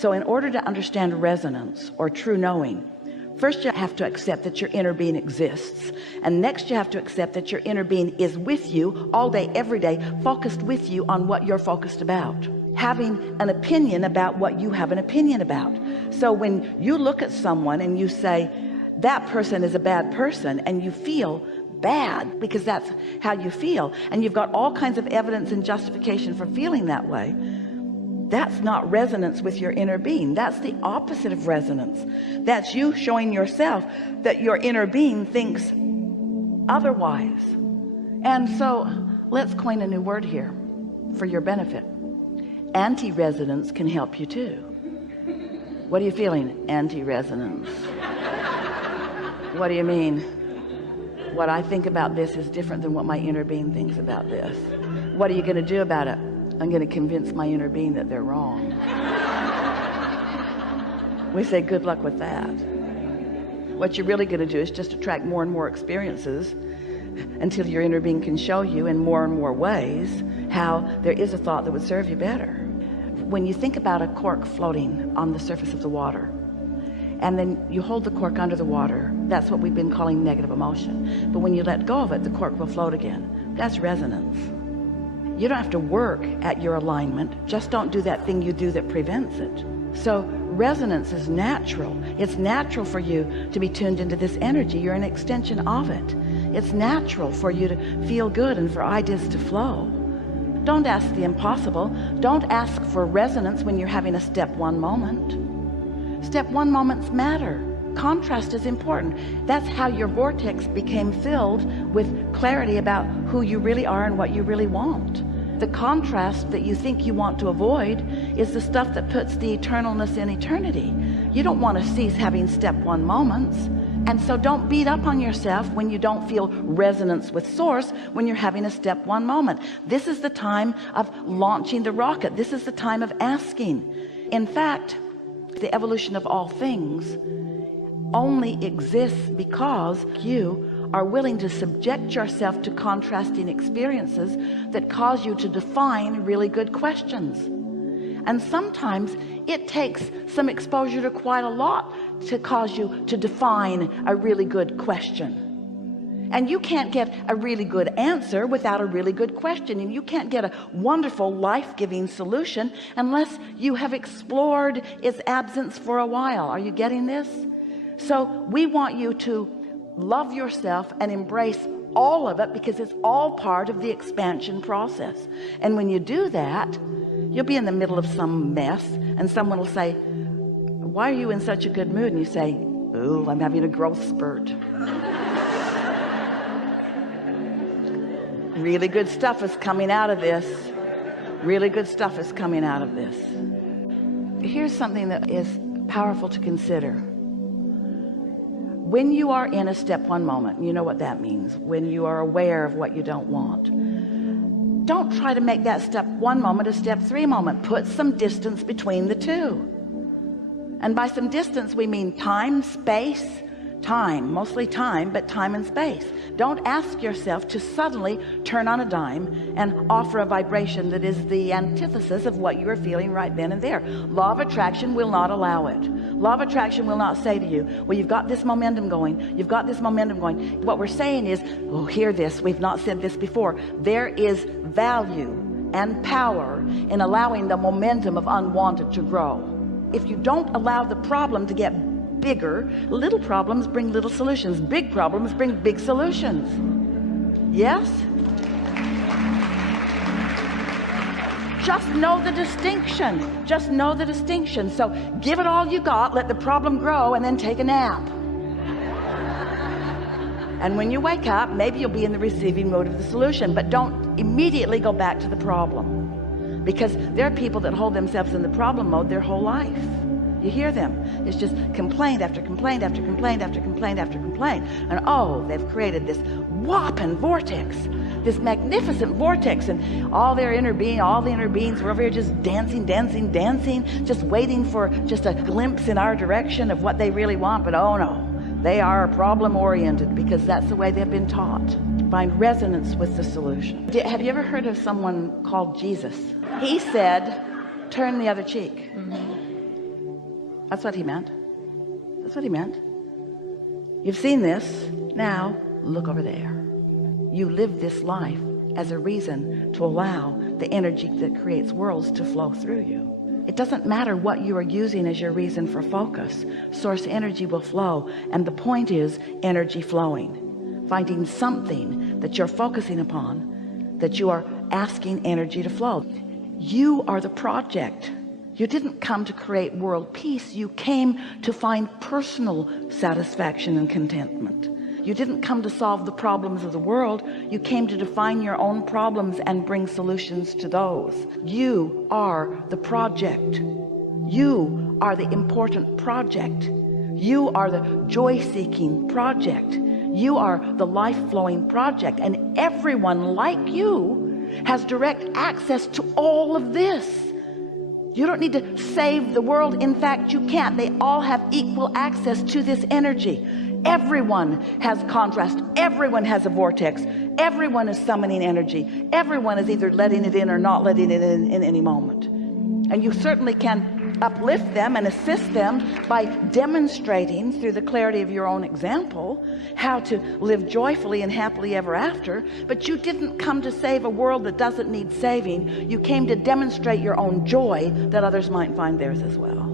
So in order to understand resonance or true knowing, first you have to accept that your inner being exists, and next you have to accept that your inner being is with you all day, every day, focused with you on what you're focused about, having an opinion about what you have an opinion about. So when you look at someone and you say that person is a bad person, and you feel bad because that's how you feel, and you've got all kinds of evidence and justification for feeling that way, that's not resonance with your inner being. That's the opposite of resonance. That's you showing yourself that your inner being thinks otherwise. And so let's coin a new word here for your benefit. Anti-resonance can help you too. What are you feeling? Anti-resonance. What do you mean? What I think about this is different than what my inner being thinks about this. What are you going to do about it? I'm going to convince my inner being that they're wrong. We say good luck with that. What you're really going to do is just attract more and more experiences until your inner being can show you in more and more ways how there is a thought that would serve you better. When you think about a cork floating on the surface of the water, and then you hold the cork under the water, that's what we've been calling negative emotion. But when you let go of it, the cork will float again. That's resonance. You don't have to work at your alignment. Just don't do that thing you do that prevents it. So resonance is natural. It's natural for you to be tuned into this energy. You're an extension of it. It's natural for you to feel good and for ideas to flow. Don't ask the impossible. Don't ask for resonance when you're having a step one moment. Step one moments matter. Contrast is important. That's how your vortex became filled with clarity about who you really are and what you really want. The contrast that you think you want to avoid is the stuff that puts the eternalness in eternity. You don't want to cease having step one moments. And so don't beat up on yourself when you don't feel resonance with source when you're having a step one moment. This is the time of launching the rocket. This is the time of asking. In fact, the evolution of all things only exists because you are willing to subject yourself to contrasting experiences that cause you to define really good questions. And sometimes it takes some exposure to quite a lot to cause you to define a really good question. And you can't get a really good answer without a really good question, and you can't get a wonderful life-giving solution unless you have explored its absence for a while. Are you getting this? So we want you to love yourself and embrace all of it, because it's all part of the expansion process. And when you do that, you'll be in the middle of some mess and someone will say, why are you in such a good mood? And you say, oh, I'm having a growth spurt. Really good stuff is coming out of this. Really good stuff is coming out of this. Here's something that is powerful to consider. When you are in a step one moment, you know what that means. When you are aware of what you don't want, don't try to make that step one moment a step three moment. Put some distance between the two. And by some distance, we mean time, space, time, mostly time, but time and space. Don't ask yourself to suddenly turn on a dime and offer a vibration that is the antithesis of what you are feeling right then and there. Law of attraction will not allow it. Law of attraction will not say to you, well, you've got this momentum going. You've got this momentum going. What we're saying is, oh, hear this. We've not said this before. There is value and power in allowing the momentum of unwanted to grow. If you don't allow the problem to get bigger, little problems bring little solutions. Big problems bring big solutions. Yes? Just know the distinction. Just know the distinction. So give it all you got, let the problem grow, and then take a nap. And when you wake up, maybe you'll be in the receiving mode of the solution, but don't immediately go back to the problem, because there are people that hold themselves in the problem mode their whole life. You hear them. It's just complaint after complaint after complaint after complaint after complaint. And oh, they've created this whopping vortex, this magnificent vortex, and all their inner being, all the inner beings were over here just dancing, dancing, dancing, just waiting for just a glimpse in our direction of what they really want. But oh no, they are problem oriented, because that's the way they've been taught. Find resonance with the solution. Have you ever heard of someone called Jesus? He said, turn the other cheek. That's what he meant. That's what he meant. You've seen this. Now look over there. You live this life as a reason to allow the energy that creates worlds to flow through you. It doesn't matter what you are using as your reason for focus. Source energy will flow, and the point is energy flowing, finding something that you're focusing upon, that you are asking energy to flow. You are the project. You didn't come to create world peace. You came to find personal satisfaction and contentment. You didn't come to solve the problems of the world. You came to define your own problems and bring solutions to those. You are the project. You are the important project. You are the joy-seeking project. You are the life-flowing project, and everyone like you has direct access to all of this. You don't need to save the world. In fact, you can't. They all have equal access to this energy. Everyone has contrast. Everyone has a vortex. Everyone is summoning energy. Everyone is either letting it in or not letting it in any moment. And you certainly can uplift them and assist them by demonstrating through the clarity of your own example how to live joyfully and happily ever after. But you didn't come to save a world that doesn't need saving. You came to demonstrate your own joy that others might find theirs as well.